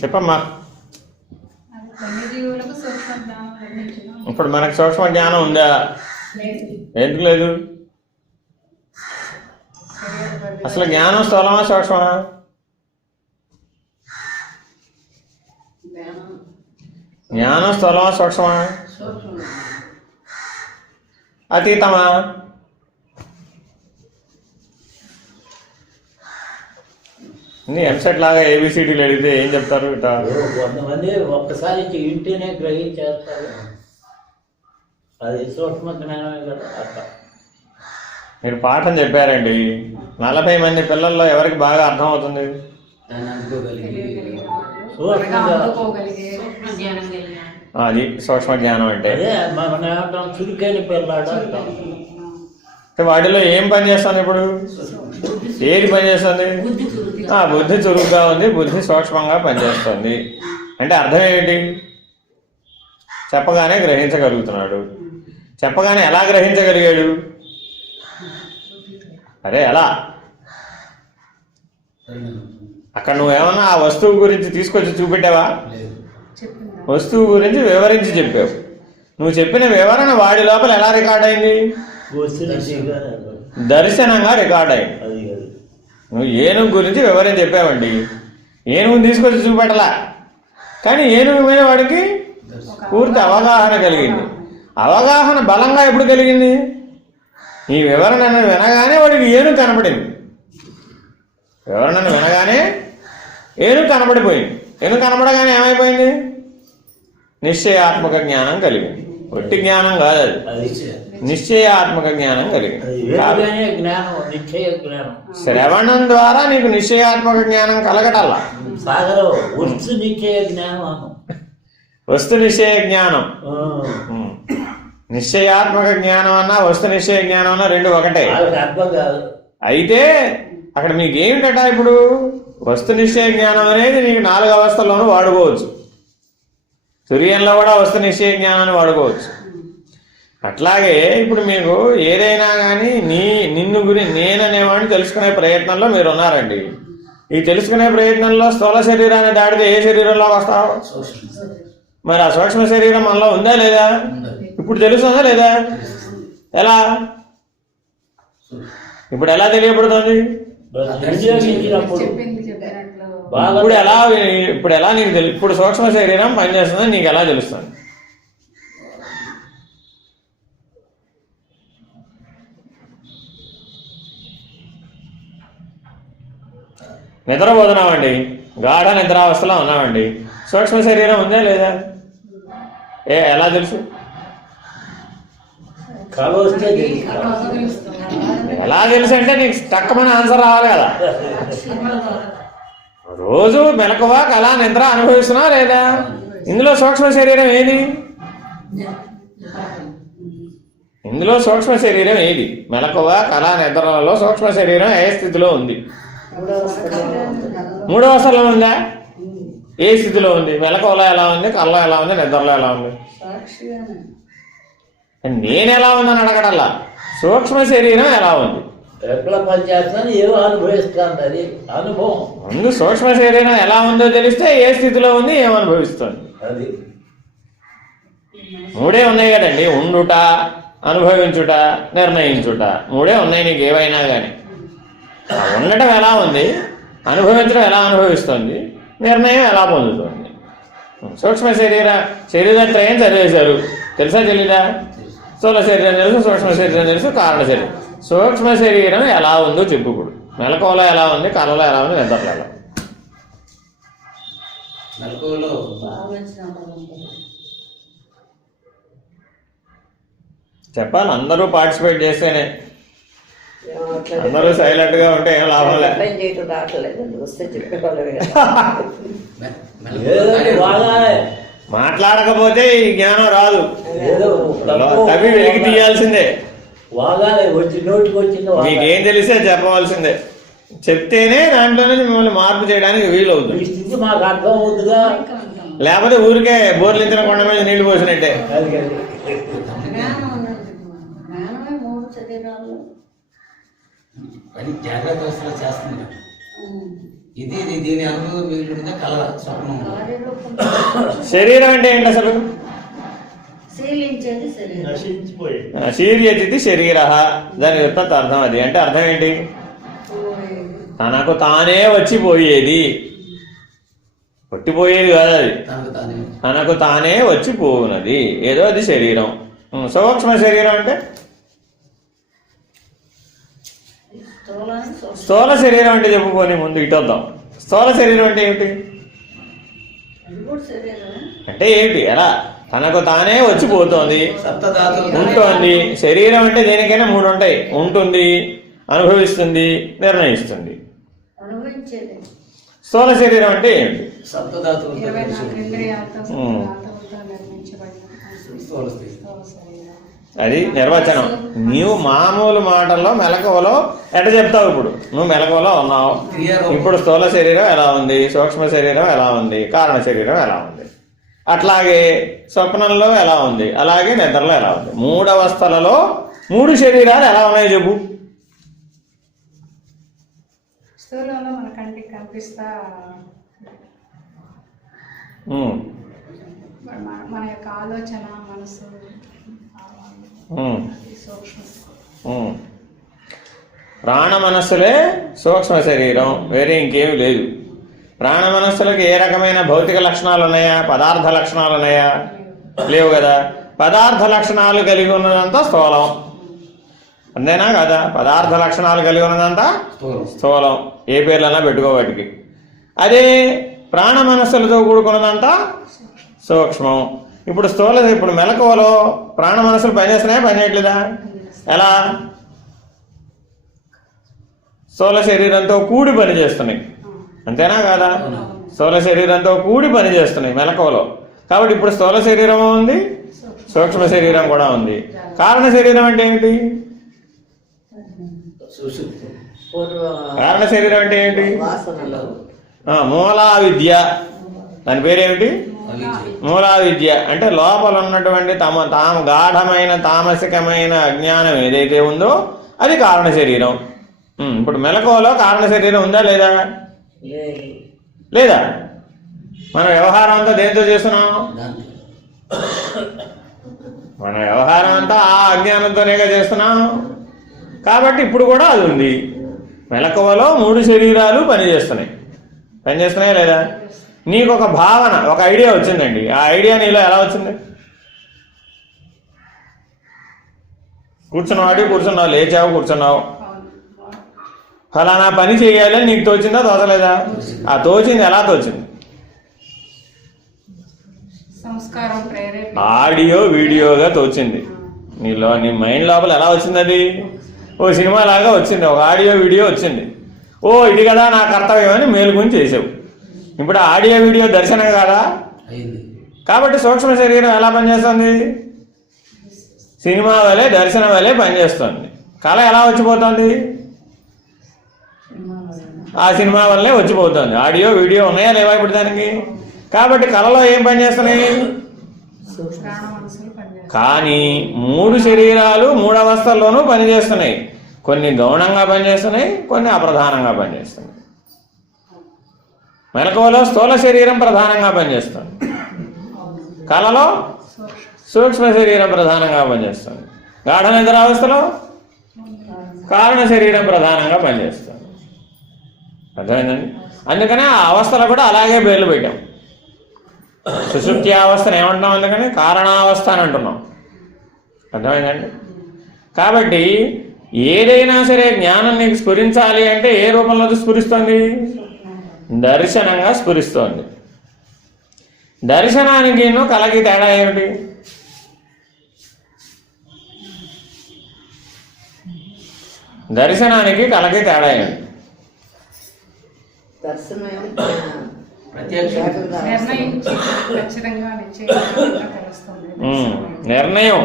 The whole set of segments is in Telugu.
చెప్పమ్మా. ఇప్పుడు మనకు సూక్ష్మ జ్ఞానం ఉందా? ఎందుకు లేదు? అసలు జ్ఞానం స్థూలమా సూక్ష్మమా? జ్ఞానం స్థూలమా సూక్ష్మమా? అతీతమా? నీ ఎంసెట్ లాగా ఏబిసిడీలు అడిగితే ఏం చెప్తారు? కొంతమంది ఒక్కసారి ఇంటేనే గ్రహించేస్తారు. అది సూక్ష్మ జ్ఞానమే కదా. అట్లా మీరు పాఠం చెప్పారండి, 40 మంది పిల్లల్లో ఎవరికి బాగా అర్థం అవుతుంది? అది సూక్ష్మ జ్ఞానం అంటే. చురుకైన పిల్లాడు. వాటిలో ఏం పని చేస్తాను ఇప్పుడు? ఏది పనిచేస్తుంది? బుద్ధి చురుగ్గా ఉంది, బుద్ధి సూక్ష్మంగా పనిచేస్తుంది. అంటే అర్థం ఏంటి? చెప్పగానే గ్రహించగలుగుతున్నాడు. చెప్పగానే ఎలా గ్రహించగలిగాడు? అదే ఎలా? అక్కడ నువ్వేమన్నా ఆ వస్తువు గురించి తీసుకొచ్చి చూపెట్టావా? వస్తువు గురించి వివరించి చెప్పావు. నువ్వు చెప్పిన వివరణ వాడి లోపల ఎలా రికార్డ్ అయింది? దర్శనంగా రికార్డ్ అయింది. నువ్వు ఏనుగు గురించి వివరించి చెప్పావండి, ఏనుగుని తీసుకొచ్చి చూపెట్టలా, కానీ ఏనుగు మీద వాడికి పూర్తి అవగాహన కలిగింది. అవగాహన బలంగా ఎప్పుడు కలిగింది? ఈ వివరణను వినగానే వాడికి ఏనుగు కనపడింది. వివరణను వినగానే ఏనుగు కనపడిపోయింది. ఏనుగు కనపడగానే ఏమైపోయింది? నిశ్చయాత్మక జ్ఞానం కలిగింది. ఒట్టి జ్ఞానం కాదు, అది నిశ్చయాత్మక జ్ఞానం కలిగింది. శ్రవణం ద్వారా నీకు నిశ్చయాత్మక జ్ఞానం కలగటల్లా. వస్తు నిశ్చయ జ్ఞానం, నిశ్చయాత్మక జ్ఞానం అన్నా వస్తు నిశ్చయ జ్ఞానం అన్నా రెండు ఒకటే. అయితే అక్కడ మీకు ఏమిటట? ఇప్పుడు వస్తు నిశ్చయ జ్ఞానం అనేది నీకు 4 అవస్థల్లోనూ వాడుకోవచ్చు. తుర్యంలో కూడా వస్తు నిశ్చయ జ్ఞానాన్ని వాడుకోవచ్చు. అట్లాగే ఇప్పుడు మీకు ఏదైనా కానీ నిన్ను గురించి నేననేవాడిని తెలుసుకునే ప్రయత్నంలో మీరు ఉన్నారండి. ఈ తెలుసుకునే ప్రయత్నంలో స్థూల శరీరాన్ని దాటితే ఏ శరీరంలోకి వస్తావు? మరి ఆ సూక్ష్మ శరీరం మనలో ఉందా లేదా? ఇప్పుడు తెలుస్తుందా లేదా? ఎలా? ఇప్పుడు ఎలా తెలియబడుతుంది? ఇప్పుడు ఎలా నీకు ఇప్పుడు సూక్ష్మ శరీరం పనిచేస్తుందని నీకు ఎలా తెలుస్తుంది? నిద్రపోతున్నామండి, గాఢ నిద్రావస్థలో ఉన్నామండి, సూక్ష్మ శరీరం ఉందా లేదా? ఎలా తెలుసు? ఎలా తెలుసు అంటే నీకు తక్కువమైన ఆన్సర్ రావాలి కదా. రోజు మెలకువ కళ నిద్ర అనుభవిస్తున్నావా లేదా? ఇందులో సూక్ష్మ శరీరం ఏది? ఇందులో సూక్ష్మ శరీరం ఏది? మెలకువ కళ నిద్రలలో సూక్ష్మ శరీరం ఏ స్థితిలో ఉంది? 3వ అవస్థలో ఉందా? ఏ స్థితిలో ఉంది? మెలకువలో ఎలా ఉంది? కళ్ళలో ఎలా ఉంది? నిద్రలో ఎలా ఉంది? నేను ఎలా ఉందని అడగడల్లా, సూక్ష్మ శరీరం ఎలా ఉంది? ఎట్లా పనిచేస్తుందని ఏమో అనుభవిస్తుంది. అది అనుభవం. ముందు సూక్ష్మ శరీరం ఎలా ఉందో తెలిస్తే ఏ స్థితిలో ఉంది, ఏమనుభవిస్తుంది. అది 3 ఉన్నాయి కదండి. ఉండుట, అనుభవించుట, నిర్ణయించుట, 3 ఉన్నాయి నీకు ఏవైనా కానీ. ఉండటం ఎలా ఉంది, అనుభవించడం ఎలా అనుభవిస్తుంది, నిర్ణయం ఎలా పొందుతుంది. సూక్ష్మ శరీరత్రయం చదివేశారు, తెలుసా తెలీదా? స్థూల శరీరం తెలుసు, సూక్ష్మ శరీరం తెలుసు, కారణ శరీరం. సూక్ష్మ శరీరం ఎలా ఉందో చెప్పుకుడు. మెలకువలో ఎలా ఉంది, కళలో ఎలా ఉంది, నిద్రలో ఎలా ఉంది? చెప్పాలి, అందరూ పార్టిసిపేట్ చేస్తేనే. అందరూ సైలెంట్ గా ఉంటే ఏం లాభం లేదు. మాట్లాడకపోతే ఈ జ్ఞానం రాదు. తవి వెలికి తీయాల్సిందే. మీకేం తెలిసే చెప్పవలసిందే. చెప్తేనే దాంట్లోనే మిమ్మల్ని మార్పు చేయడానికి వీలవుతుంది. లేకపోతే ఊరికే బోర్లించిన కొండ మీద నీళ్లు పోసినట్టే. జాగ్రత్త చేస్తుంది. ఇది దీని అనుభవం వీలుంటే కళ స్వప్నం. శరీరం అంటే ఏంటి అసలు? శీలించేది శరీరం. శీర్యతి శరీర, దాని వ్యుత్పత్తి అర్థం అది. అంటే అర్థం ఏంటి? తనకు తానే వచ్చిపోయేది, కొట్టిపోయేది కాదు అది, తనకు తానే వచ్చిపోవునది ఏదో అది శరీరం. సూక్ష్మ శరీరం అంటే స్థూల శరీరం అంటే చెప్పుకొని ముందు ఇటు వద్దాం. స్థూల శరీరం అంటే ఏమిటి? అంటే ఏమిటి? ఎలా తనకు తానే వచ్చిపోతోంది, ఉంటుంది. శరీరం అంటే దేనికైనా మూడు ఉంటాయి: ఉంటుంది, అనుభవిస్తుంది, నిర్ణయిస్తుంది. స్థూల శరీరం అంటే ఏమిటి? అది నిర్వచనం. నీవు మామూలు మాటల్లో మెలకువలో ఎట్ట చెప్తావు? ఇప్పుడు నువ్వు మెలకువలో ఉన్నావు. ఇప్పుడు స్థూల శరీరం ఎలా ఉంది, సూక్ష్మ శరీరం ఎలా ఉంది, కారణ శరీరం ఎలా ఉంది, అట్లాగే స్వప్నంలో ఎలా ఉంది, అలాగే నిద్రలో ఎలా ఉంది. మూడవస్థలలో మూడు శరీరాలు ఎలా ఉన్నాయో చెప్పు. స్థూలంలో మన కంటికి కనిపిస్తా మన యొక్క ఆలోచన, మనసు, ప్రాణ మనస్సులే సూక్ష్మ శరీరం, వేరే ఇంకేమీ లేదు. ప్రాణ మనస్సులకు ఏ రకమైన భౌతిక లక్షణాలు ఉన్నాయా, పదార్థ లక్షణాలు ఉన్నాయా? లేవు కదా. పదార్థ లక్షణాలు కలిగి ఉన్నదంతా స్థూలం, అంతేనా కదా? పదార్థ లక్షణాలు కలిగి ఉన్నదంతా స్థూలం, ఏ పేర్లన్నా పెట్టుకో వాటికి. అదే ప్రాణ మనస్సులతో కూడుకున్నదంతా సూక్ష్మం. ఇప్పుడు మెలకువలో ప్రాణ మనస్సులు పనిచేస్తున్నాయా, పనిచేయట్లేదా? ఎలా? స్థూల శరీరంతో కూడి పనిచేస్తున్నాయి, అంతేనా కాదా? స్థూల శరీరంతో కూడి పనిచేస్తున్నాయి మెలకువలో. కాబట్టి ఇప్పుడు స్థూల శరీరం ఉంది, సూక్ష్మ శరీరం కూడా ఉంది. కారణ శరీరం అంటే ఏమిటి? కారణ శరీరం అంటే ఏంటి? మూలా విద్య. దాని పేరేమిటి? మూలా విద్య. అంటే లోపల ఉన్నటువంటి తాము గాఢమైన తామసికమైన అజ్ఞానం ఏదైతే ఉందో అది కారణ శరీరం. ఇప్పుడు మెలకువలో కారణ శరీరం ఉందా లేదా? లేదా? మన వ్యవహారం అంతా దేంతో చేస్తున్నాం? మన వ్యవహారం అంతా ఆ అజ్ఞానంతోనేగా చేస్తున్నాం. కాబట్టి ఇప్పుడు కూడా అది ఉంది. మెలకువలో మూడు శరీరాలు పనిచేస్తున్నాయా లేదా? నీకు ఒక భావన, ఒక ఐడియా వచ్చిందండి. ఆ ఐడియా నీలో ఎలా వచ్చింది? కూర్చున్నావు, లేచావు, కూర్చున్నావు. ఫలానా పని చేయాలని నీకు తోచిందా, తోచలేదా? ఆ తోచింది ఎలా తోచింది? ఆడియో వీడియోగా తోచింది. నీ మైండ్ లోపల ఎలా వచ్చింది? అది ఓ సినిమా లాగా వచ్చింది, ఒక ఆడియో వీడియో వచ్చింది. ఓ ఇది కదా నా కర్తవ్యం అని మేలుకొని చేసావు. ఇప్పుడు ఆడియో వీడియో దర్శనం కాదా? కాబట్టి సూక్ష్మ శరీరం ఎలా పనిచేస్తుంది? సినిమా వలె, దర్శనం వలె పనిచేస్తుంది. కళ ఎలా వచ్చిపోతుంది? ఆ సినిమా వల్లే వచ్చిపోతుంది. ఆడియో వీడియో ఉన్నాయా లేవా ఇప్పుడు దానికి? కాబట్టి కళలో ఏం పనిచేస్తున్నాయి? కానీ మూడు శరీరాలు మూడు అవస్థల్లోనూ పనిచేస్తున్నాయి. కొన్ని గౌణంగా పనిచేస్తున్నాయి, కొన్ని అప్రధానంగా పనిచేస్తున్నాయి. మెలకువలో స్థూల శరీరం ప్రధానంగా పనిచేస్తుంది, కళలో సూక్ష్మ శరీరం ప్రధానంగా పనిచేస్తుంది, గాఢ నిద్రావస్థలో కారణ శరీరం ప్రధానంగా పనిచేస్తుంది. అర్థమైందండి? అందుకనే ఆ అవస్థలు కూడా అలాగే పేర్లు పెట్టాం. సుషుప్తి అవస్థను ఏమంటున్నాం? అందుకని కారణావస్థ అని అంటున్నాం. అర్థమైందండి? కాబట్టి ఏదైనా సరే జ్ఞానం నీకు స్ఫురించాలి అంటే ఏ రూపంలో స్ఫురిస్తుంది? దర్శనంగా స్ఫురిస్తోంది. దర్శనానికి కళకి తేడా ఏమిటి? దర్శనానికి కళకి తేడా ఏమిటి? నిర్ణయం,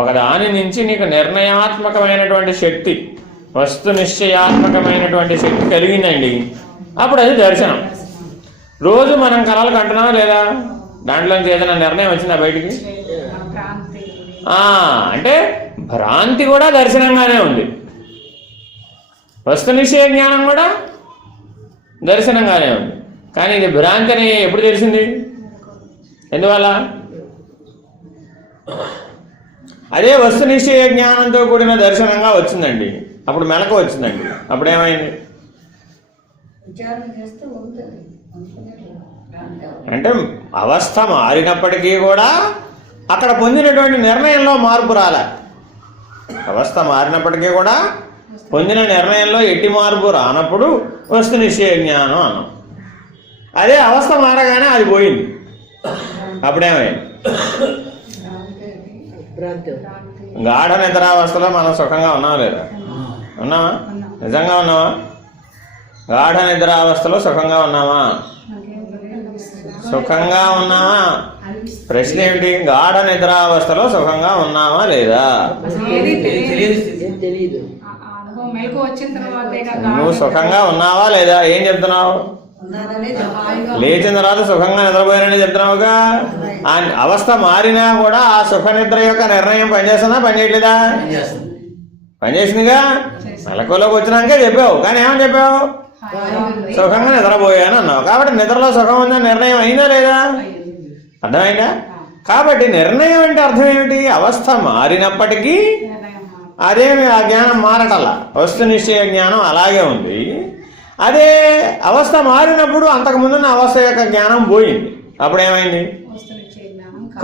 ఒక దాని నుంచి నీకు నిర్ణయాత్మకమైనటువంటి శక్తి, వస్తు నిశ్చయాత్మకమైనటువంటి శక్తి కలిగిందండి, అప్పుడు అది దర్శనం. రోజు మనం కళలు కంటున్నామా లేదా? దాంట్లోంచి ఏదైనా నిర్ణయం వచ్చిందా బయటికి? అంటే భ్రాంతి కూడా దర్శనంగానే ఉంది, వస్తు నిశ్చయ జ్ఞానం కూడా దర్శనంగానే ఉంది. కానీ ఇది భ్రాంతి అని ఎప్పుడు తెలిసింది? ఎందువల్ల? అదే వస్తునిశ్చయ జ్ఞానంతో కూడిన దర్శనంగా వచ్చిందండి. అప్పుడు మెలకు వచ్చిందండి. అప్పుడేమైంది అంటే అవస్థ మారినప్పటికీ కూడా అక్కడ పొందినటువంటి నిర్ణయంలో మార్పు రాలే. అవస్థ మారినప్పటికీ కూడా పొందిన నిర్ణయంలో ఎట్టి మార్పు రానప్పుడు వస్తునిశ్చయ జ్ఞానం అన్నాం. అదే అవస్థ మారగానే అది పోయింది. అప్పుడేమైంది? గాఢ నిద్రావస్థలో మనం సుఖంగా ఉన్నావా లేదా? ఉన్నావా? నిజంగా ఉన్నావా? గాఢ నిద్రావస్థలో సుఖంగా ఉన్నావా? సుఖంగా ఉన్నావా? ప్రశ్న ఏమిటి? గాఢ నిద్రావస్థలో సుఖంగా ఉన్నావా లేదా? నువ్వు సుఖంగా ఉన్నావా లేదా? ఏం చెప్తున్నావు? లేచిన తర్వాత సుఖంగా నిద్రపోయానని చెప్తున్నావుగా. ఆ అవస్థ మారినా కూడా ఆ సుఖ నిద్ర యొక్క నిర్ణయం పనిచేస్తుందా పనిచేయట్లేదా? పనిచేసిందిగా. మెలకువలోకి వచ్చినాకే చెప్పావు. కానీ ఏమని చెప్పావు? సుఖంగా నిద్రపోయాను అన్నావు. కాబట్టి నిద్రలో సుఖం ఉందని నిర్ణయం అయిందా లేదా? అర్థమైందా? కాబట్టి నిర్ణయం అంటే అర్థం ఏమిటి? అవస్థ మారినప్పటికీ అదేమి ఆ జ్ఞానం మారటల్లా. వస్తునిశ్చయ జ్ఞానం అలాగే ఉంది. అదే అవస్థ మారినప్పుడు అంతకుముందున్న అవస్థ యొక్క జ్ఞానం పోయింది. అప్పుడేమైంది?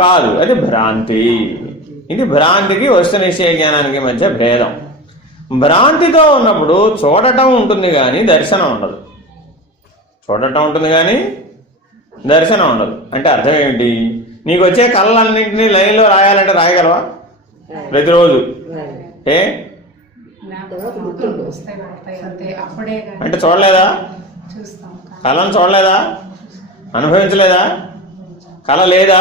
కాదు, అది భ్రాంతి. ఇది భ్రాంతికి వస్తునిశ్చయ జ్ఞానానికి మధ్య భేదం. భ్రాంతితో ఉన్నప్పుడు చూడటం ఉంటుంది కానీ దర్శనం ఉండదు. చూడటం ఉంటుంది కానీ దర్శనం ఉండదు. అంటే అర్థం ఏమిటి? నీకు వచ్చే కళలన్నింటినీ లైన్లో రాయాలంటే రాయగలవా? ప్రతిరోజు ఏ అంటే చూడలేదా? కళను చూడలేదా? అనుభవించలేదా? కళ లేదా?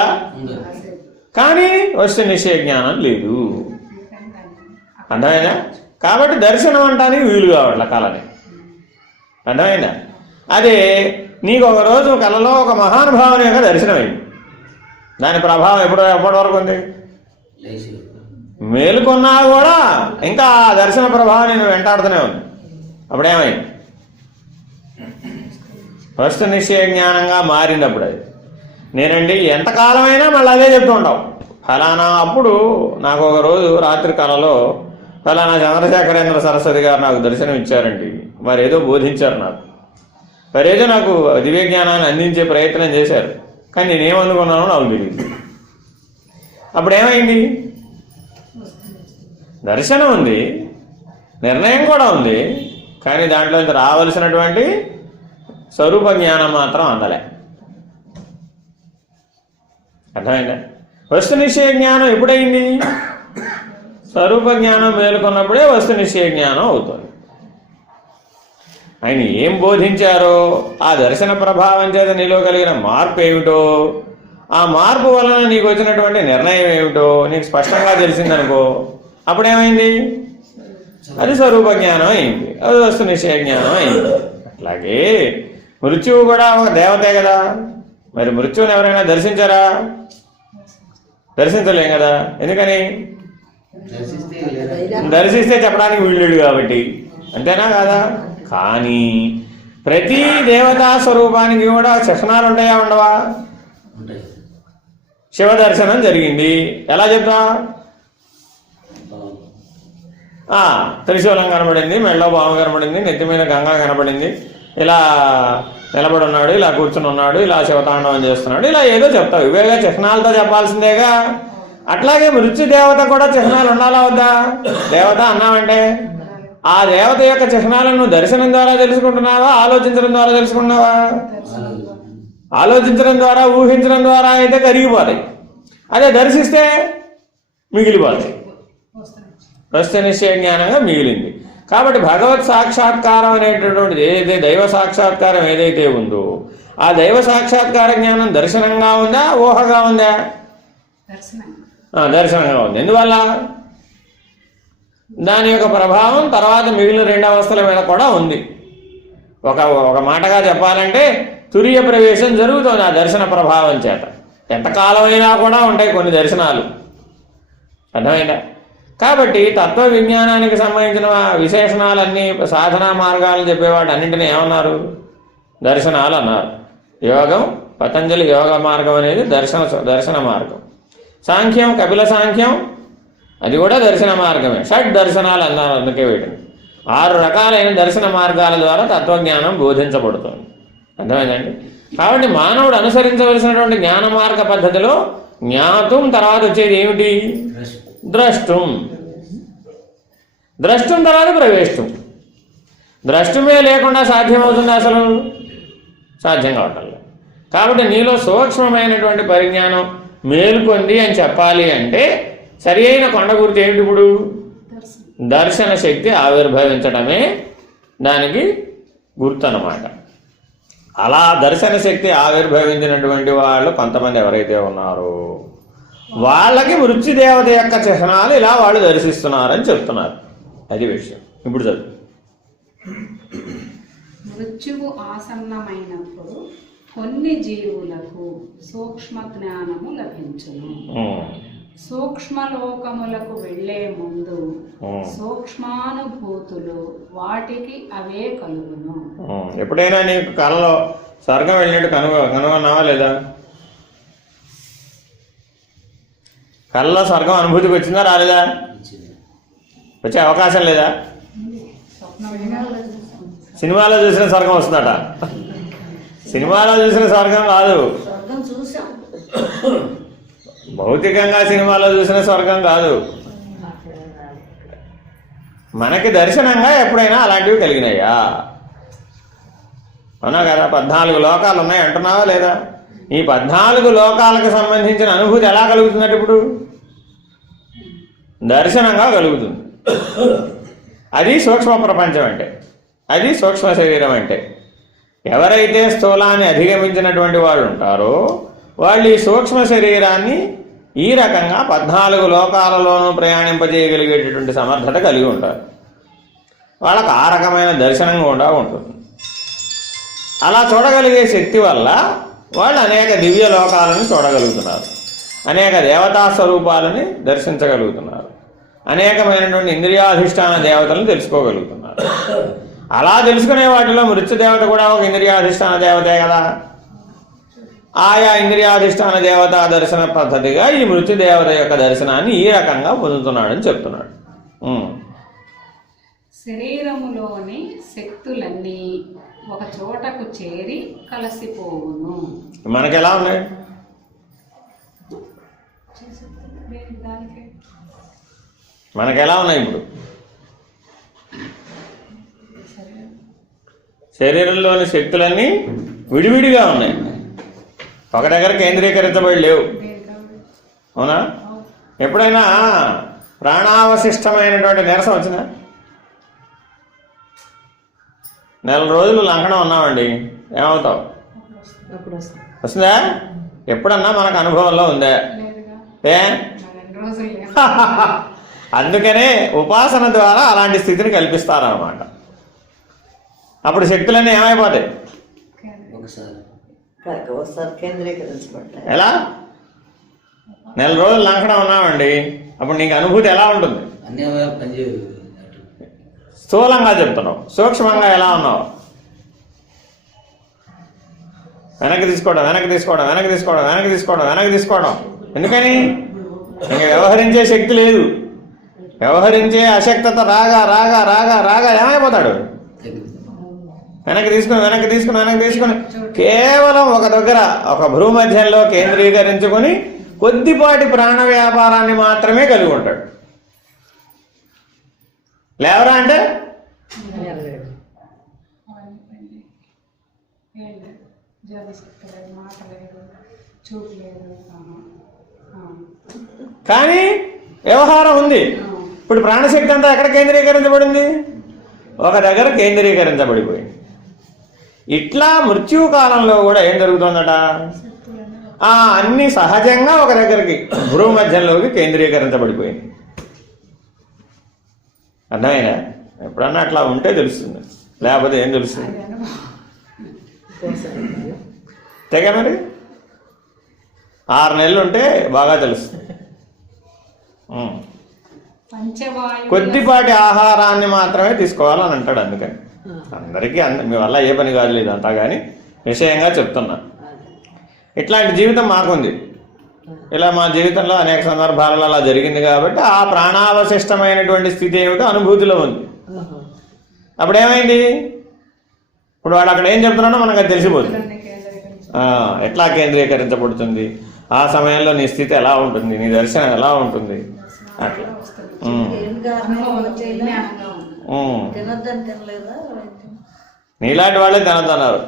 కానీ వస్తునిశ్చయ జ్ఞానం లేదు. అర్థమైందా? కాబట్టి దర్శనం అంటానికి వీలు కావట్ల కళని. అర్థమైందా? అదే నీకు ఒక రోజు కళలో ఒక మహానుభావుని యొక్క దర్శనమైంది. దాని ప్రభావం ఎప్పటి వరకు ఉంది? మేలుకున్నా కూడా ఇంకా ఆ దర్శన ప్రభావం నేను వెంటాడుతూనే ఉంది. అప్పుడేమైంది? వస్తునిశ్చయ జ్ఞానంగా మారినప్పుడు అది నేనండి ఎంతకాలమైనా మళ్ళీ అదే చెప్తూ ఉంటావు. ఫలానా అప్పుడు నాకు ఒక రోజు రాత్రి కళలో ఫలానా చంద్రశేఖరేంద్ర సరస్వతి గారు నాకు దర్శనం ఇచ్చారండి. మరేదో బోధించారు నాకు, మరేదో నాకు దివ్య జ్ఞానాన్ని అందించే ప్రయత్నం చేశారు. కానీ నేనేమనుకున్నానో నాకు తెలియదు. అప్పుడేమైంది? దర్శనం ఉంది, నిర్ణయం కూడా ఉంది, కానీ దాంట్లో రావలసినటువంటి స్వరూప జ్ఞానం మాత్రం అందలే. అర్థమైందా? వస్తునిశ్చయ జ్ఞానం ఎప్పుడైంది? స్వరూప జ్ఞానం మేలుకున్నప్పుడే వస్తునిశ్చయ జ్ఞానం అవుతుంది. ఆయన ఏం బోధించారో ఆ దర్శన ప్రభావం చేత నీలో కలిగిన మార్పు ఏమిటో, ఆ మార్పు వలన నీకు వచ్చినటువంటి నిర్ణయం ఏమిటో నీకు స్పష్టంగా తెలిసిందనుకో, అప్పుడేమైంది? అది స్వరూప జ్ఞానం అయింది, అది వస్తునిశ్చయ జ్ఞానం అయింది. అట్లాగే మృత్యువు కూడా ఒక దేవతే కదా. మరి మృత్యువుని ఎవరైనా దర్శించారా? దర్శించలేం కదా. ఎందుకని? దర్శిస్తే చెప్పడానికి వీళ్ళేడు కాబట్టి. అంతేనా కాదా? కానీ ప్రతి దేవతా స్వరూపానికి కూడా చిహ్నాలు ఉంటాయా ఉండవా? శివ దర్శనం జరిగింది, ఎలా చెప్తా? త్రిశూలం కనబడింది, మెళ్ళో పాము కనబడింది, నెత్తి మీద గంగా కనబడింది, ఇలా నిలబడి ఉన్నాడు, ఇలా కూర్చుని ఉన్నాడు, ఇలా శివతాండవం చేస్తున్నాడు, ఇలా ఏదో చెప్తావు. ఇవేగా చిహ్నాలతో చెప్పాల్సిందేగా. అట్లాగే మృత్యుదేవత కూడా చిహ్నాలు ఉండాలా వద్దా? దేవత అన్నామంటే ఆ దేవత యొక్క చిహ్నాలను దర్శనం ద్వారా తెలుసుకుంటున్నావా, ఆలోచించడం ద్వారా తెలుసుకుంటున్నావా? ఆలోచించడం ద్వారా, ఊహించడం ద్వారా అయితే కరిగిపోతాయి. అదే దర్శిస్తే మిగిలిపోతాయి. వస్తునిశ్చయ జ్ఞానంగా మిగిలింది. కాబట్టి భగవత్ సాక్షాత్కారం అనేటటువంటిది ఏదైతే దైవ సాక్షాత్కారం ఏదైతే ఉందో ఆ దైవ సాక్షాత్కార జ్ఞానం దర్శనంగా ఉందా, ఊహగా ఉందా? దర్శనంగా ఉంది. ఎందువల్ల? దాని యొక్క ప్రభావం తర్వాత మిగిలిన రెండు అవస్థల మీద కూడా ఉంది. ఒక మాటగా చెప్పాలంటే తురియ ప్రవేశం జరుగుతుంది ఆ దర్శన ప్రభావం చేత. ఎంతకాలమైనా కూడా ఉంటాయి కొన్ని దర్శనాలు. అర్థమైందా? కాబట్టి తత్వ విజ్ఞానానికి సంబంధించిన విశేషణాలన్నీ, సాధనా మార్గాలను చెప్పేవాడు అన్నింటినీ ఏమన్నారు? దర్శనాలు అన్నారు. యోగం పతంజలి యోగ మార్గం అనేది దర్శన మార్గం. సాంఖ్యం కపిల సాంఖ్యం అది కూడా దర్శన మార్గమే. షడ్ దర్శనాలు అన్నారు అందుకే వీటిని. 6 రకాలైన దర్శన మార్గాల ద్వారా తత్వజ్ఞానం బోధించబడుతుంది. అర్థమైందండి? కాబట్టి మానవుడు అనుసరించవలసినటువంటి జ్ఞాన మార్గ పద్ధతిలో జ్ఞాతం తర్వాత వచ్చేది ఏమిటి? ద్రష్టం. ద్రష్టం తర్వాత ప్రవేశం. ద్రష్టమే లేకుండా సాధ్యమవుతుంది అసలు? సాధ్యం కావట్లేదు. కాబట్టి నీలో సూక్ష్మమైనటువంటి పరిజ్ఞానం మేలుకొంది అని చెప్పాలి అంటే సరి అయిన కొండ గుర్తు ఏమిటి? ఇప్పుడు దర్శన శక్తి ఆవిర్భవించడమే దానికి గుర్తు అన్నమాట. అలా దర్శన శక్తి ఆవిర్భవించినటువంటి వాళ్ళు కొంతమంది ఎవరైతే ఉన్నారో వాళ్ళకి మృత్యుదేవత యొక్క చిహ్నాలు ఇలా వాళ్ళు దర్శిస్తున్నారని చెప్తున్నారు. అది విషయం. ఇప్పుడు చదువు. మృత్యువు ఆసన్నమైనప్పుడు కొన్ని జీవులకు సూక్ష్మ జ్ఞానము లభించును. సూక్ష్మలోకములకు వెళ్లే ముందు సూక్ష్మానుభూతులు వాటికి అవే కలుగును. ఎప్పుడైనా నీకు కళలో స్వర్గం వెళ్ళినట్టు కనుగొన్నావా లేదా? కళ్ళలో స్వర్గం అనుభూతికి వచ్చిందా రాలేదా? వచ్చే అవకాశం లేదా? సినిమాలో చూసిన స్వర్గం వస్తుందట. సినిమాలో చూసిన స్వర్గం కాదు, భౌతికంగా సినిమాలో చూసిన స్వర్గం కాదు. మనకి దర్శనంగా ఎప్పుడైనా అలాంటివి కలిగినాయా? అవునా కదా? 14 లోకాలు ఉన్నాయి అంటున్నావా లేదా? ఈ 14 లోకాలకు సంబంధించిన అనుభూతి ఎలా కలుగుతుందంటే ఇప్పుడు దర్శనంగా కలుగుతుంది. అది సూక్ష్మ ప్రపంచం అంటే, అది సూక్ష్మ శరీరం అంటే. ఎవరైతే స్థూలాన్ని అధిగమించినటువంటి వాళ్ళు ఉంటారో వాళ్ళు ఈ సూక్ష్మ శరీరాన్ని ఈ రకంగా 14 లోకాలలోనూ ప్రయాణింపజేయగలిగేటటువంటి సమర్థత కలిగి ఉంటారు. వాళ్ళకు ఆ రకమైన దర్శనం కూడా ఉంటుంది. అలా చూడగలిగే శక్తి వల్ల వాళ్ళు అనేక దివ్య లోకాలను చూడగలుగుతున్నారు, అనేక దేవతా స్వరూపాలని దర్శించగలుగుతున్నారు, అనేకమైనటువంటి ఇంద్రియాధిష్టాన దేవతలను తెలుసుకోగలుగుతున్నారు. అలా తెలుసుకునే వాటిలో మృత్యుదేవత కూడా ఒక ఇంద్రియాధిష్టాన దేవతే కదా. ఆయా ఇంద్రియాధిష్టాన దేవతా దర్శన పద్ధతిగా ఈ మృత్యుదేవత యొక్క దర్శనాన్ని ఈ రకంగా పొందుతున్నాడని చెప్తున్నాడు. శరీరములోని శక్తులన్నీ ఒక చోటకు చేరి కలసిపోవును. మనకి ఎలా ఉన్నాయి? మనకి ఎలా ఉన్నాయి? ఇప్పుడు శరీరంలోని శక్తులన్నీ విడివిడిగా ఉన్నాయి, ఒక దగ్గర కేంద్రీకరించబడి లేవు. అవునా? ఎప్పుడైనా ప్రాణావశిష్టమైనటువంటి నీరసం వచ్చిందా? 4 రోజులు లంకణం ఉన్నామండి, ఏమవుతావు? వస్తుందా? ఎప్పుడన్నా మనకు అనుభవంలో ఉందా? ఏ అందుకనే ఉపాసన ద్వారా అలాంటి స్థితిని కల్పిస్తారన్నమాట. అప్పుడు శక్తులన్నీ ఏమైపోతాయి? ఎలా? 4 రోజులు లంకడం ఉన్నామండి, అప్పుడు నీకు అనుభూతి ఎలా ఉంటుంది? స్థూలంగా చెప్తున్నావు, సూక్ష్మంగా ఎలా ఉన్నావు? వెనక్కి తీసుకోవడం, వెనక్కి తీసుకోవడం, వెనక్కి తీసుకోవడం, వెనక్కి తీసుకోవడం, వెనక్కి తీసుకోవడం. ఎందుకని? ఇంక వ్యవహరించే శక్తి లేదు. వ్యవహరించే అశక్తత రాగా రాగా రాగా రాగా ఏమైపోతాడు? వెనక్కి తీసుకుని వెనక్కి తీసుకుని వెనక్కి తీసుకుని కేవలం ఒక దగ్గర ఒక భ్రూమధ్యంలో కేంద్రీకరించుకొని కొద్దిపాటి ప్రాణ వ్యాపారాన్ని మాత్రమే కలిగి ఉంటాడు. లేవరా అంటే కానీ వ్యవహారం ఉంది. ఇప్పుడు ప్రాణశక్తి అంతా ఎక్కడ కేంద్రీకరించబడింది? ఒక దగ్గర కేంద్రీకరించబడిపోయింది. ఇట్లా మృత్యు కాలంలో కూడా ఏం జరుగుతుందట? అన్ని సహజంగా ఒక దగ్గరికి భ్రూమధ్యంలోకి కేంద్రీకరించబడిపోయింది. అర్థమైనా? ఎప్పుడన్నా అట్లా ఉంటే తెలుస్తుంది, లేకపోతే ఏం తెలుస్తుంది? తెగ మరి 6 నెలలు ఉంటే బాగా తెలుస్తుంది. కొద్దిపాటి ఆహారాన్ని మాత్రమే తీసుకోవాలని అంటాడు. అందుకని అందరికీ మీ వల్ల ఏ పని కాదు ఇదంతా, కానీ విషయంగా చెప్తున్నా. ఇట్లాంటి జీవితం మాకుంది. ఇలా మా జీవితంలో అనేక సందర్భాలలో అలా జరిగింది కాబట్టి ఆ ప్రాణావశిష్టమైనటువంటి స్థితి ఏమిటో అనుభూతిలో ఉంది. అప్పుడు ఏమైంది? ఇప్పుడు వాడు అక్కడ ఏం చెప్తున్నాడో మనకు అది తెలిసిపోతుంది. ఎట్లా కేంద్రీకరించబడుతుంది, ఆ సమయంలో నీ స్థితి ఎలా ఉంటుంది, నీ దర్శనం ఎలా ఉంటుంది, అట్లా. నీలాంటి వాళ్ళే తినద్దన్నారు.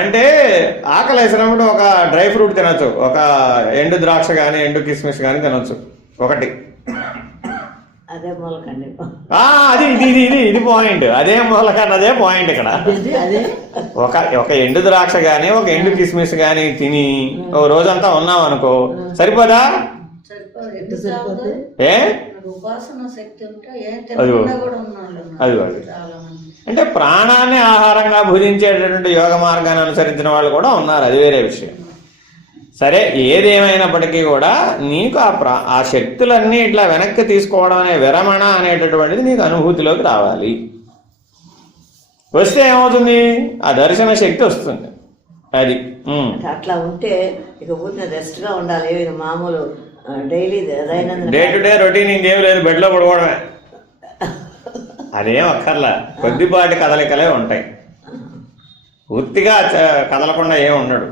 అంటే ఆకలి వేసినప్పుడు ఒక డ్రై ఫ్రూట్ తినొచ్చు, ఒక ఎండు ద్రాక్ష కానీ ఎండు కిస్మిస్ కానీ తినొచ్చు ఒకటి. అది ఇది పాయింట్. అదే మూలకన్న అదే పాయింట్ ఇక్కడ. ఒక ఎండు ద్రాక్ష కానీ ఒక ఎండు కిస్మిస్ కానీ తిని ఒక రోజంతా ఉన్నాం అనుకో, సరిపోదా? అది అంటే ప్రాణాన్ని ఆహారంగా భుజించేటటువంటి యోగ మార్గాన్ని అనుసరించిన వాళ్ళు కూడా ఉన్నారు, అది వేరే విషయం. సరే, ఏదేమైనప్పటికీ కూడా నీకు ఆ శక్తులన్నీ ఇట్లా వెనక్కి తీసుకోవడం అనే విరమణ అనేటటువంటిది నీకు అనుభూతిలోకి రావాలి. వస్తే ఏమవుతుంది? ఆ దర్శన శక్తి వస్తుంది. అది అట్లా ఉంటే ఇక ఊరికే రెస్ట్ గా ఉండాలి. మామూలు daily day to day routine ఇంకేం లేదు, బెడ్లో పడుకోవడమే. అదేం అక్కర్లా, కొద్దిపాటి కదలికలే ఉంటాయి, పూర్తిగా కదలకుండా ఏం ఉండడు.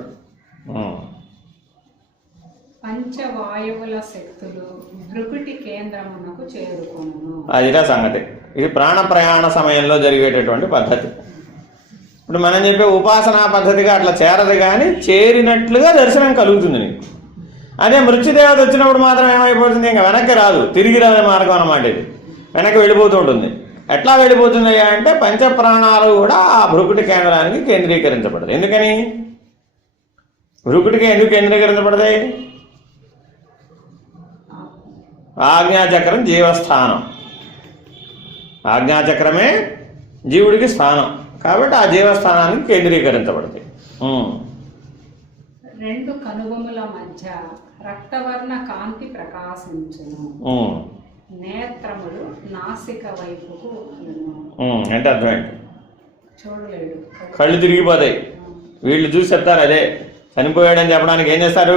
పంచవాయువుల శక్తులు భృకుటి కేంద్రమునకు చేరుకొనును. అదిరా సంగతి. ఇది ప్రాణ ప్రయాణ సమయంలో జరిగేటటువంటి పద్ధతి. ఇప్పుడు మనం చెప్పే ఉపాసనా పద్ధతిగా అట్లా చేరదు, కానీ చేరినట్లుగా దర్శనం కలుగుతుంది నీకు. అదే మృత్యుదేవత వచ్చినప్పుడు మాత్రం ఏమైపోతుంది? ఇంకా వెనక్కి రాదు, తిరిగి రాని మార్గం అన్నమాట. ఇది వెనక్కి వెళ్ళిపోతూ ఉంటుంది. ఎట్లా వెళ్ళిపోతుంది అంటే పంచప్రాణాలు కూడా ఆ భృకుటి కేంద్రానికి కేంద్రీకరించబడతాయి. ఎందుకని? భృకుటికి ఎందుకు కేంద్రీకరించబడతాయి? ఆజ్ఞాచక్రం జీవస్థానం, ఆజ్ఞాచక్రమే జీవుడికి స్థానం కాబట్టి ఆ జీవస్థానానికి కేంద్రీకరించబడతాయి. రెండు కనుబొమ్మల మధ్య రక్తవర్ణ కాంతి ప్రకాశించును, నేత్రములు నాసిక వైపుకు అంటే అర్థమైంది. చూడలేడు, కళ్ళు తిరిగిపోతాయి. వీళ్ళు చూసి చెప్తారు అదే చనిపోయాడని చెప్పడానికి ఏం చేస్తారు?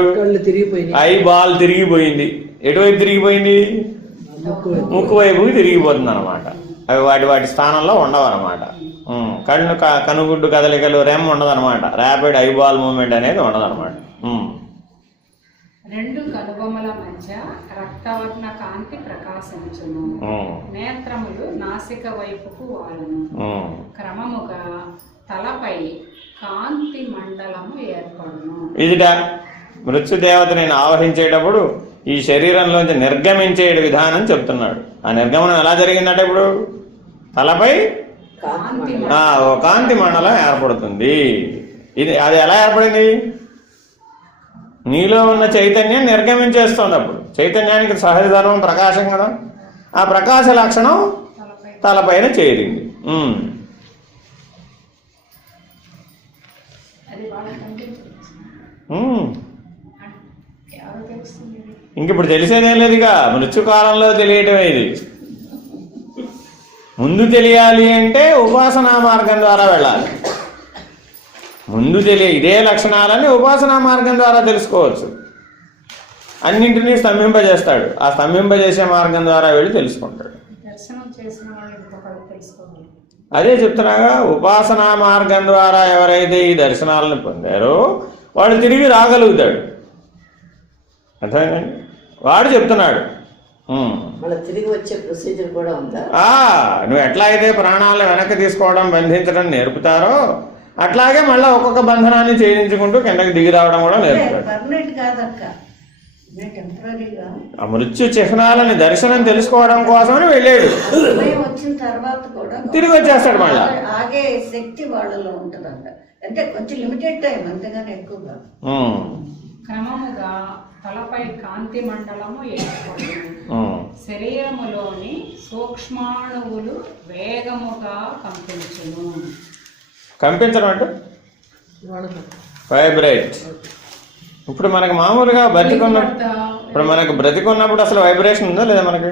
ఐ బాల్ తిరిగిపోయింది. ఎటువైపు తిరిగిపోయింది? ముక్కు వైపుకి తిరిగిపోతుంది అనమాట. అవి వాటి స్థానంలో ఉండవు అనమాట. కనుగుడ్డు కదలికలు రెమ్ ఉండదన్నమాట. ర్యాపిడ్ ఐబాల్ మూవ్మెంట్ అనేది ఉండదన్నమాట. రెండు కనుబొమ్మల మధ్య రక్తవర్ణ కాంతి ప్రకాశించును, నేత్రములు నాసిక వైపుకు వాలును, క్రమముగా తలపై కాంతి మండలము ఏర్పడును. ఇదిట మృత్యుదేవతని ఆవహించేటప్పుడు ఈ శరీరంలోంచి నిర్గమించే విధానం చెప్తున్నాడు. ఆ నిర్గమనం ఎలా జరిగిందట? ఇప్పుడు తలపై ఓ కాంతి మండలం ఏర్పడుతుంది. అది ఎలా ఏర్పడింది? నీలో ఉన్న చైతన్యం నిర్గమించేస్తుంది. అప్పుడు చైతన్యానికి సహజ ధర్మం ప్రకాశం కదా, ఆ ప్రకాశ లక్షణం తలపైన చేరింది. ఇంక ఇప్పుడు తెలిసేదేం లేదుగా, మృత్యుకాలంలో తెలియటమే. ఇది ముందు తెలియాలి అంటే ఉపాసనా మార్గం ద్వారా వెళ్ళాలి. ముందు ఇదే లక్షణాలని ఉపాసనా మార్గం ద్వారా తెలుసుకోవచ్చు. అన్నింటినీ స్తంభింపజేస్తాడు. ఆ స్తంభింపజేసే మార్గం ద్వారా వెళ్ళి తెలుసుకుంటాడు. అదే చెప్తున్నాగా, ఉపాసనా మార్గం ద్వారా ఎవరైతే ఈ దర్శనాలను పొందారో వాడు తిరిగి రాగలుగుతాడు. అర్థమైందండి? వాడు చెప్తున్నాడు. తిరిగి వచ్చే ప్రొసీజర్ కూడా ఉందా? నువ్వు ఎట్లా అయితే ప్రాణాలను వెనక్కి తీసుకోవడం, బంధించడం నేర్పుతారో అట్లాగే మళ్ళీ ఒక్కొక్క బంధనాన్ని ఛేదించుకుంటూ కిందకి దిగి రావడం కూడా నేర్పుతాడు. ఆ మృత్యు చిహ్నాలని దర్శనం తెలుసుకోవడం కోసమని వెళ్ళాడు. తిరిగి వచ్చేస్తాడు మళ్ళా. ఆగే శక్తి వాళ్ళలో ఉంటుందంట. అంటే కొంచెం లిమిటెడ్ టైం, అంతగానే ఎక్కువగా. క్రమముగా తలపై కాంతి మండలము ఏర్పడును, శరీరములోని సూక్ష్మాణువులు వేగముగా కంపించును. కంపించడం అంటే వైబ్రేట్. ఇప్పుడు మనకు మామూలుగా బతికున్న ఇప్పుడు మనకు బ్రతికున్నప్పుడు అసలు వైబ్రేషన్ ఉందా లేదా మనకి?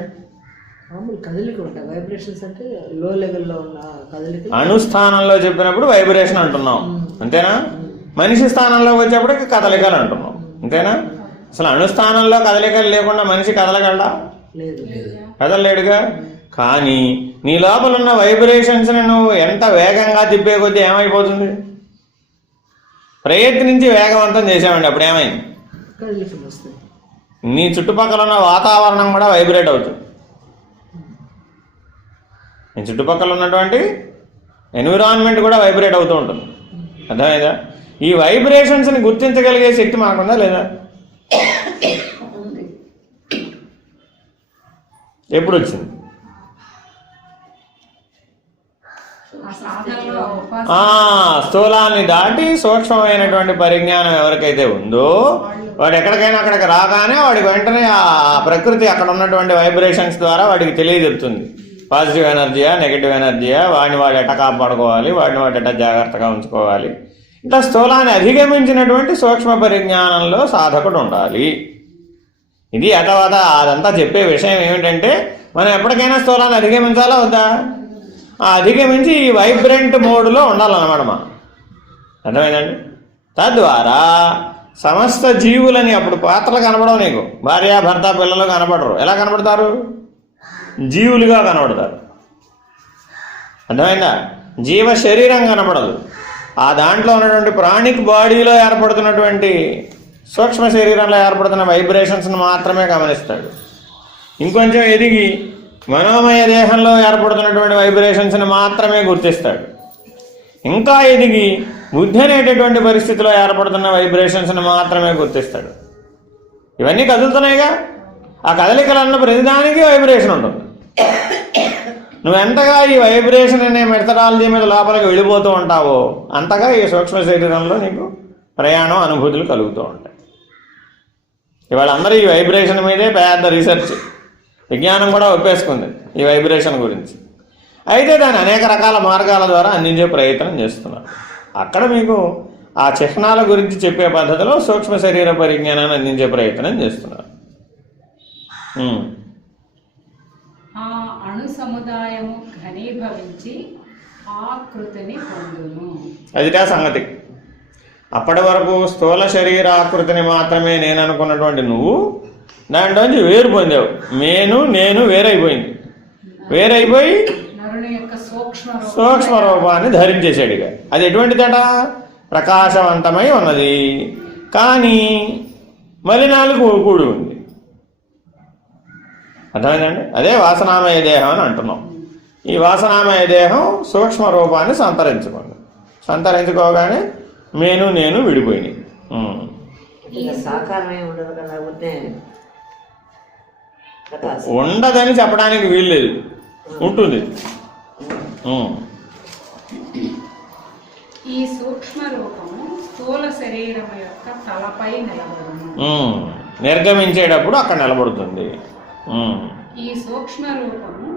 మామూలు కదలిక ఉంటాయి. వైబ్రేషన్స్ అంటే లో లెవెల్లో ఉన్న కదలిక. అణుస్థానంలో చెప్పినప్పుడు వైబ్రేషన్ అంటున్నాం, అంతేనా? మనిషి స్థానంలోకి వచ్చేప్పటికి కదలికలు అంటున్నాం, అంతేనా? అసలు అణుస్థానంలో కదలికలు లేకుండా మనిషి కదలగలడా? లేదు. కదలలేడుగా. కానీ నీ లోపల ఉన్న వైబ్రేషన్స్ని నువ్వు ఎంత వేగంగా తిప్పే కొద్దీ ఏమైపోతుంది? ప్రయత్నించి వేగవంతం చేసామండి, అప్పుడు ఏమైంది? కదలికలు వస్తాయి. నీ చుట్టుపక్కల ఉన్న వాతావరణం కూడా వైబ్రేట్ అవుతుంది. నీ చుట్టుపక్కల ఉన్నటువంటి ఎన్విరాన్మెంట్ కూడా వైబ్రేట్ అవుతూ ఉంటుంది. అర్థమైందా? ఈ వైబ్రేషన్స్ని గుర్తించగలిగే శక్తి మనకుందా లేదా? ఎప్పుడు వచ్చింది? స్థూలాన్ని దాటి సూక్ష్మమైనటువంటి పరిజ్ఞానం ఎవరికైతే ఉందో వాడు ఎక్కడికైనా అక్కడికి రాగానే వాడికి వెంటనే ఆ ప్రకృతి అక్కడ ఉన్నటువంటి వైబ్రేషన్స్ ద్వారా వాడికి తెలియజెప్తుంది. పాజిటివ్ ఎనర్జీయా, నెగిటివ్ ఎనర్జీయా, వాడిని వాడు ఎట్ట కాపాడుకోవాలి, వాడిని వాడు ఎట్ట జాగ్రత్తగా ఉంచుకోవాలి. ఇట్లా స్థూలాన్ని అధిగమించినటువంటి సూక్ష్మ పరిజ్ఞానంలో సాధకుడు ఉండాలి. ఇది యథావత అదంతా చెప్పే విషయం ఏమిటంటే మనం ఎప్పటికైనా స్థూలాన్ని అధిగమించాలా వద్దా? ఆ అధిగమించి ఈ వైబ్రెంట్ మోడ్లో ఉండాలన్నమాట మనం. అర్థమైందండి? తద్వారా సమస్త జీవులని అప్పుడు పాత్రలు కనపడవు నీకు. భార్య, భర్త, పిల్లలు కనపడరు. ఎలా కనపడతారు? జీవులుగా కనపడతారు. అర్థమైందా? జీవ శరీరం కనపడదు. ఆ దాంట్లో ఉన్నటువంటి ప్రాణిక్ బాడీలో ఏర్పడుతున్నటువంటి సూక్ష్మ శరీరంలో ఏర్పడుతున్న వైబ్రేషన్స్ని మాత్రమే గమనిస్తాడు. ఇంకొంచెం ఎదిగి మనోమయ దేహంలో ఏర్పడుతున్నటువంటి వైబ్రేషన్స్ని మాత్రమే గుర్తిస్తాడు. ఇంకా ఎదిగి బుద్ధి అనేటటువంటి పరిస్థితిలో ఏర్పడుతున్న వైబ్రేషన్స్ని మాత్రమే గుర్తిస్తాడు. ఇవన్నీ కదులుతున్నాయిగా. ఆ కదలికలన్న ప్రతిదానికి వైబ్రేషన్ ఉంటుంది. నువ్వు ఎంతగా ఈ వైబ్రేషన్ అనే మెథడాలజీ మీద లోపలికి వెళ్ళిపోతూ ఉంటావో అంతగా ఈ సూక్ష్మ శరీరంలో నీకు ప్రయాణం, అనుభూతులు కలుగుతూ ఉంటాయి. ఇవాళ అందరూ ఈ వైబ్రేషన్ మీదే పెద్ద రీసెర్చ్, విజ్ఞానం కూడా ఒప్పేసుకుంది ఈ వైబ్రేషన్ గురించి. అయితే దాన్ని అనేక రకాల మార్గాల ద్వారా అందించే ప్రయత్నం చేస్తున్నారు. అక్కడ మీకు ఆ చిహ్నాల గురించి చెప్పే పద్ధతిలో సూక్ష్మ శరీర పరిజ్ఞానాన్ని అందించే ప్రయత్నం చేస్తున్నారు. ఆ అణు సముదాయము ఘనీభవించి ఆకృతిని పొందును. అదిటా సంగతి. అప్పటి వరకు స్థూల శరీరాకృతిని మాత్రమే నేను అనుకున్నటువంటి నువ్వు దాంట్లోంచి వేరు పొందావు. నేను వేరైపోయింది. వేరైపోయి సూక్ష్మ రూపాన్ని ధరించేశాడు. ఇక అది ఎటువంటిదట? ప్రకాశవంతమై ఉన్నది, కానీ మలినాలకు కూడి ఉంది. అర్థమైందండి? అదే వాసనామయ దేహం అని అంటున్నాం. ఈ వాసనామయ దేహం సూక్ష్మ రూపాన్ని సంతరించుకుంది. సంతరించుకోగానే నేను విడిపోయినాయి. ఉండదని చెప్పడానికి వీల్లేదు, ఉంటుంది. ఈ సూక్ష్మ రూపము స్థూల శరీరం యొక్క తలపై నిలబడును. నిర్గమించేటప్పుడు అక్కడ నిలబడుతుంది. ఈ సూక్ష్మ రూపము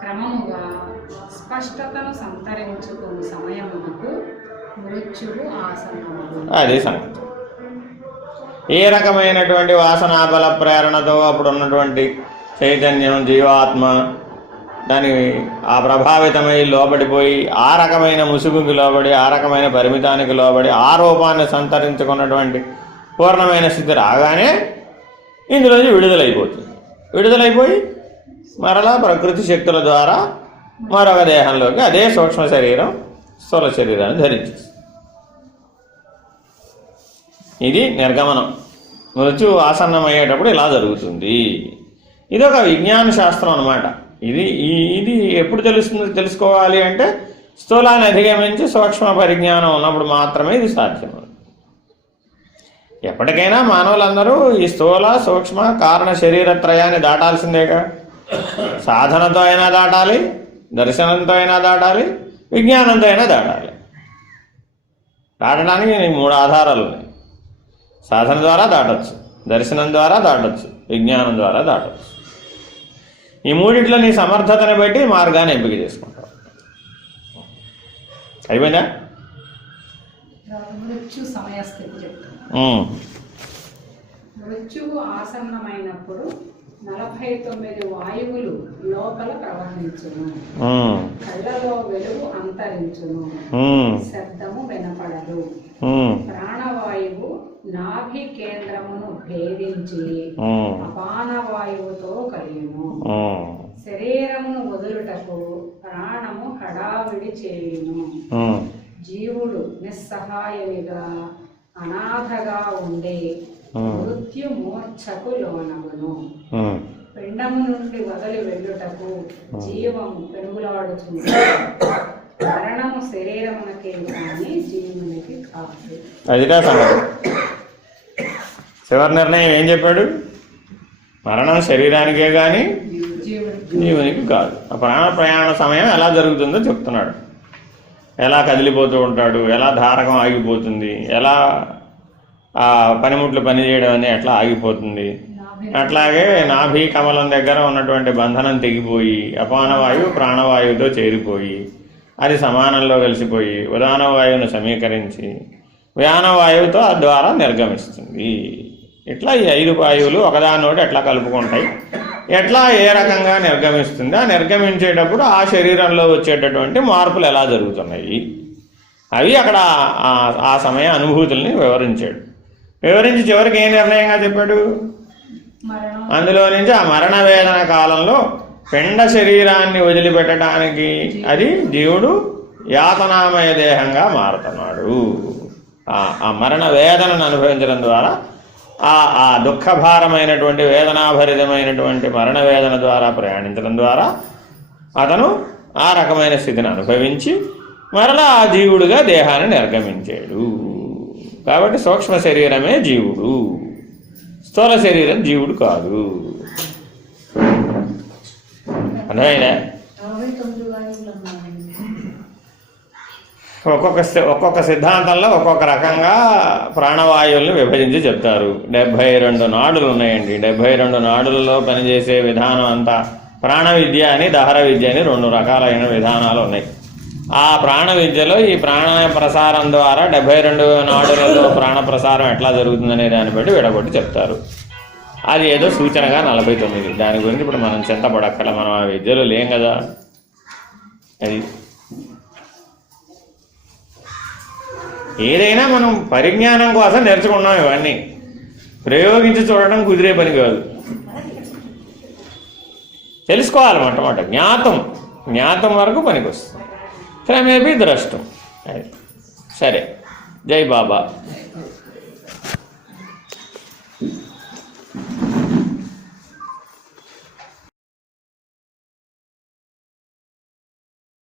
క్రమముగా స్పష్టతను సంతరించుకుని సమయమునకు మృత్యువు ఆసన్నము. అది సంగతి. ఏ రకమైనటువంటి వాసనాబల ప్రేరణతో అప్పుడు ఉన్నటువంటి చైతన్యం, జీవాత్మ దాని ఆ ప్రభావితమై లోబడిపోయి ఆ రకమైన ముసుగుకి లోబడి, ఆ రకమైన పరిమితానికి లోబడి ఆ రూపాన్ని సంతరించుకున్నటువంటి పూర్ణమైన స్థితి రాగానే ఇందులోంచి విడుదలైపోతుంది. విడుదలైపోయి మరలా ప్రకృతి శక్తుల ద్వారా మరొక దేహంలోకి అదే సూక్ష్మ శరీరం స్థూల శరీరాన్ని ధరించేస్తుంది. ఇది నిర్గమనం. మృత్యు ఆసన్నమయ్యేటప్పుడు ఇలా జరుగుతుంది. ఇది ఒక విజ్ఞాన శాస్త్రం అన్నమాట. ఇది ఎప్పుడు తెలుసుకోవాలి అంటే స్థూలాన్ని అధిగమించి సూక్ష్మ పరిజ్ఞానం ఉన్నప్పుడు మాత్రమే ఇది సాధ్యం. ఎప్పటికైనా మానవులందరూ ఈ స్థూల, సూక్ష్మ, కారణ శరీరత్రయాన్ని దాటాల్సిందేగా. సాధనతో అయినా దాటాలి, దర్శనంతో అయినా దాటాలి, విజ్ఞానంతో అయినా దాటాలి. దాటడానికి 3 ఆధారాలు ఉన్నాయి. సాధన ద్వారా దాటచ్చు, దర్శనం ద్వారా దాటచ్చు, విజ్ఞానం ద్వారా దాటచ్చు. ఈ మూడిట్లో నీ సమర్థతని బట్టి మార్గాన్ని ఎంపిక చేసుకుంటావు. అయిపోయిందా? మృత్యు సమయస్థితి మృత్యువు ఆసన్నమైనప్పుడు 49 వాయువులు లోపల ప్రవహించును, కళ్ళలో వెలుగు అంతరించును, శబ్దము వినపడదు. ప్రాణవాయువు నాభి కేంద్రమును భేదించి అపానవాయువుతో కలియును. శరీరమును వదులుటకు ప్రాణము హడావిడి చేయును. జీవుడు నిస్సహాయమిగా అనాథగా ఉండే మృత్యు మూర్ఛకు లోనగును. పిండము నుండి వదిలి వెళ్ళుటకు జీవము పెరుగులాడుతుంది. మరణము శరీరమునకే కానీ జీవునికి కాదు. అదిగా సంగతి. చివరి నిర్ణయం ఏం చెప్పాడు? మరణం శరీరానికే కానీ జీవునికి కాదు. ఆ ప్రాణ ప్రయాణ సమయం ఎలా జరుగుతుందో చెప్తున్నాడు. ఎలా కదిలిపోతూ ఉంటాడు, ఎలా ధారకం ఆగిపోతుంది, ఎలా ఆ పనిముట్లు పనిచేయడం అని ఎట్లా ఆగిపోతుంది, అట్లాగే నాభి కమలం దగ్గర ఉన్నటువంటి బంధనం తెగిపోయి అపానవాయువు ప్రాణవాయువుతో చేరిపోయి అది సమానంలో కలిసిపోయి ఉదానవాయువును సమీకరించి వ్యానవాయువుతో ద్వారా నిర్గమిస్తుంది. ఇట్లా ఈ 5 వాయువులు ఒకదానోటి ఎట్లా కలుపుకుంటాయి, ఎట్లా ఏ రకంగా నిర్గమిస్తుంది, ఆ నిర్గమించేటప్పుడు ఆ శరీరంలో వచ్చేటటువంటి మార్పులు ఎలా జరుగుతున్నాయి అవి అక్కడ ఆ సమయ అనుభూతుల్ని వివరించాడు. వివరించి చివరికి ఏ నిర్ణయంగా చెప్పాడు? అందులో నుంచి ఆ మరణ వేదన కాలంలో పిండ శరీరాన్ని వదిలిపెట్టడానికి అది జీవుడు యాతనామయ దేహంగా మారుతున్నాడు. ఆ మరణ వేదనను అనుభవించడం ద్వారా ఆ దుఃఖభారమైనటువంటి వేదనాభరితమైనటువంటి మరణ వేదన ద్వారా ప్రయాణించడం ద్వారా అతను ఆ రకమైన స్థితిని అనుభవించి మరలా ఆ జీవుడుగా దేహాన్ని నిర్గమించాడు. కాబట్టి సూక్ష్మ శరీరమే జీవుడు, స్థూల శరీరం జీవుడు కాదు. అర్థమైందా? ఒక్కొక్క సిద్ధాంతంలో ఒక్కొక్క రకంగా ప్రాణవాయువుల్ని విభజించి చెప్తారు. 72 నాడులు ఉన్నాయండి. 72 నాడులలో పనిచేసే విధానం అంతా ప్రాణ విద్య అని దహర విద్య అని 2 రకాలైన విధానాలు ఉన్నాయి. ఆ ప్రాణ విద్యలో ఈ ప్రాణ ప్రసారం ద్వారా 72 నాడులలో ప్రాణ ప్రసారం ఎట్లా జరుగుతుందనే దాన్ని బట్టి విడగొట్టి చెప్తారు. అది ఏదో సూచనగా 49. దాని గురించి ఇప్పుడు మనం చింతపడక్కల, మనం ఆ విద్యలో లేం కదా. అది ఏదైనా మనం పరిజ్ఞానం కోసం నేర్చుకున్నాం. ఇవన్నీ ప్రయోగించి చూడడం కుదిరే పని కాదు. తెలుసుకోవాలి మొట్టమొదట. జ్ఞాతం వరకు పనికి వస్తుంది. క్రమేపీ ద్రష్టం. సరే, జై బాబా.